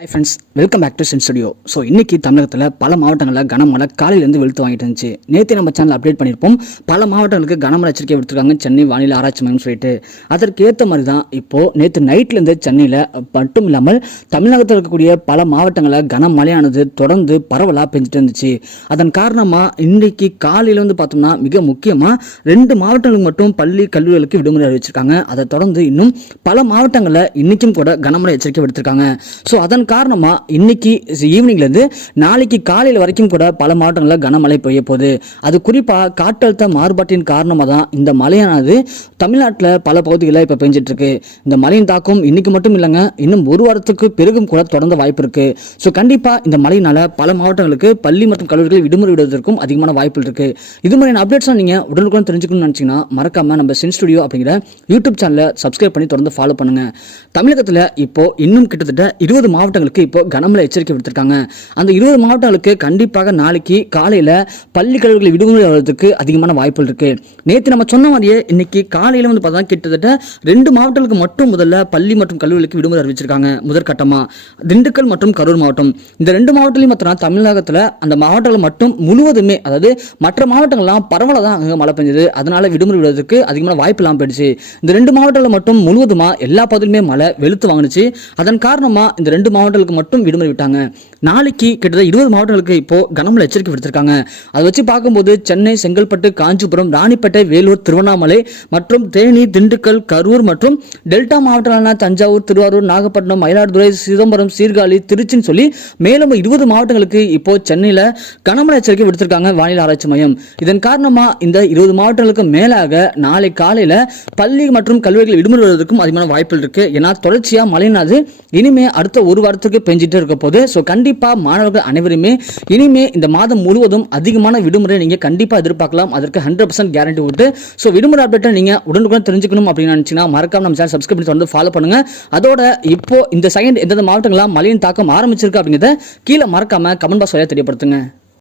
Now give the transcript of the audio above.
Hi friends, welcome back to Shin studio. So இன்றைக்கி தமிழகத்தில் பல மாவட்டங்களில் கனமழை காலையிலேருந்து வெளுத்து வாங்கிட்டு இருந்துச்சு. நேற்று நம்ம சேனல் அப்டேட் பண்ணியிருப்போம். பல மாவட்டங்களுக்கு கனமழை எச்சரிக்கை விடுத்திருக்காங்க சென்னை வானிலை ஆராய்ச்சி மையம் சொல்லிட்டு. அதற்கு ஏற்ற மாதிரி தான் இப்போது நேற்று நைட்லேருந்து சென்னையில் மட்டும் இல்லாமல் தமிழகத்தில் இருக்கக்கூடிய பல மாவட்டங்களில் கனமழையானது தொடர்ந்து பரவலாக பெஞ்சிட்டு இருந்துச்சு. அதன் காரணமாக இன்றைக்கி காலையில் பார்த்தோம்னா மிக முக்கியமாக 2 மாவட்டங்களுக்கு மட்டும் பள்ளி கல்லூரிகளுக்கு விடுமுறை அறிவிச்சிருக்காங்க. அதை தொடர்ந்து இன்னும் பல மாவட்டங்களில் இன்றைக்கும் கூட கனமழை எச்சரிக்கை விடுத்திருக்காங்க. ஸோ அதன் காரணமா இன்னைக்கு ஈவினிங்லேருந்து நாளைக்கு காலையில் வரைக்கும் கூட பல மாவட்டங்களில் கனமழை பெய்ய போகுது. அது குறிப்பாக காற்றழுத்த மாறுபாட்டின் காரணமாக தான் இந்த மழையானது தமிழ்நாட்டில் பல பகுதிகளில் இப்போ பெஞ்சிட்டு இருக்கு. இந்த மழையின் தாக்கம் இன்னைக்கு மட்டும் இல்லைங்க, இன்னும் ஒரு வாரத்துக்கு பிறகும் கூட தொடர்ந்து வாய்ப்பு இருக்கு. ஸோ கண்டிப்பாக இந்த மழையினால பல மாவட்டங்களுக்கு பள்ளி மற்றும் கல்லூரிகள் விடுமுறை விடுவதற்கும் அதிகமான வாய்ப்பு இருக்கு. இது மாதிரியான அப்டேட்ஸ் நீங்க உடனுக்குடன் தெரிஞ்சுக்கணும்னு நினைச்சீங்கன்னா மறக்காம நம்ம ஷின் ஸ்டுடியோ அப்படிங்கிற யூடியூப் சேனலை சப்ஸ்கிரைப் பண்ணி தொடர்ந்து ஃபாலோ பண்ணுங்க. தமிழகத்தில் இப்போ இன்னும் கிட்டத்தட்ட 20 மாவட்டங்களுக்கு இப்போ கனமழை எச்சரிக்கை விடுத்திருக்காங்க. அந்த 20 மாவட்டங்களுக்கு கண்டிப்பாக நாளைக்கு காலையில பள்ளி கல்லூரிகளை விடுமுறை வருவதற்கு அதிகமான வாய்ப்புகள் இருக்கு. நேற்று நம்ம சொன்ன மாதிரியே இன்னைக்கு காலையில பார்த்தா கிட்டத்தட்ட 2 மாவட்டங்களுக்கு மட்டும் முதல்ல பள்ளி மற்றும் கல்லூரிகளுக்கு விடுமுறை அறிவிச்சிருக்காங்க. முதற்கட்டமா திண்டுக்கல் மற்றும் கரூர் மாவட்டம், இந்த 2 மாவட்டத்திலையும் பார்த்தா தமிழகத்தில் அந்த மாவட்டங்கள் மட்டும் முழுவதுமே, அதாவது மற்ற மாவட்டங்கள்லாம் பரவலாக தான் அங்கே மழை பெஞ்சது. அதனால விடுமுறை விடுவதற்கு அதிகமான வாய்ப்பு இல்லாமல் போயிடுச்சு. இந்த 2 மாவட்டங்கள் மட்டும் முழுவதுமா எல்லா பகுதியிலுமே மழை வெளுத்து வாங்கினுச்சு. அதன் காரணமா இந்த 2 மாவட்டங்களுக்கு மட்டும் விடுமுறை விட்டாங்க. நாளைக்கு கிட்டத்தட்ட 20 மாவட்டங்களுக்கு இப்போ கனமழை எச்சரிக்கை விடுத்திருக்காங்க. அதை வச்சு பார்க்கும்போது சென்னை, செங்கல்பட்டு, காஞ்சிபுரம், ராணிப்பேட்டை, வேலூர், திருவண்ணாமலை மற்றும் தேனி, திண்டுக்கல், கரூர் மற்றும் டெல்டா மாவட்டங்களான தஞ்சாவூர், திருவாரூர், நாகப்பட்டினம், மயிலாடுதுறை, சிதம்பரம், சீர்காழி, திருச்சின்னு சொல்லி மேலும் 20 மாவட்டங்களுக்கு இப்போ சென்னையில் கனமழை எச்சரிக்கை விடுத்திருக்காங்க வானிலை ஆராய்ச்சி மையம். இதன் காரணமா இந்த 20 மாவட்டங்களுக்கு மேலாக நாளை காலையில பள்ளி மற்றும் கல்லூரிகள் விடுமுறை வருவதற்கும் அதிகமான வாய்ப்புகள் இருக்கு. ஏன்னா தொடர்ச்சியா மழைனாது இனிமே அடுத்த ஒரு வாரத்துக்கு பெஞ்சிட்டு இருக்க போது. ஸோ கண்டிப்பா மாணவர்கள் அனைவருமே இனிமே இந்த மாதம் முழுவதும் அதிகமான விடுமுறை நீங்க கண்டிப்பா எதிர்பார்க்கலாம். அதற்கு 100% கேரண்டி கொடுத்து. ஸோ விடுமுறை அப்டேட்டை நீங்க உடனுக்குடன் தெரிஞ்சுக்கணும் அப்படின்னு நினைச்சீங்கன்னா மறக்காம நம்ம சேனல் சப்ஸ்கிரைப் பண்ணி தொடர்ந்து ஃபாலோ பண்ணுங்க. அதோட இப்போ இந்த செகண்ட் எந்தெந்த மாவட்டங்களாம் மழையின் தாக்கம் ஆரம்பிச்சிருக்கு அப்படிங்கிறத கீழே மறக்காம கமெண்ட் பாக்ஸ் வழியாக தெரியப்படுத்துங்க.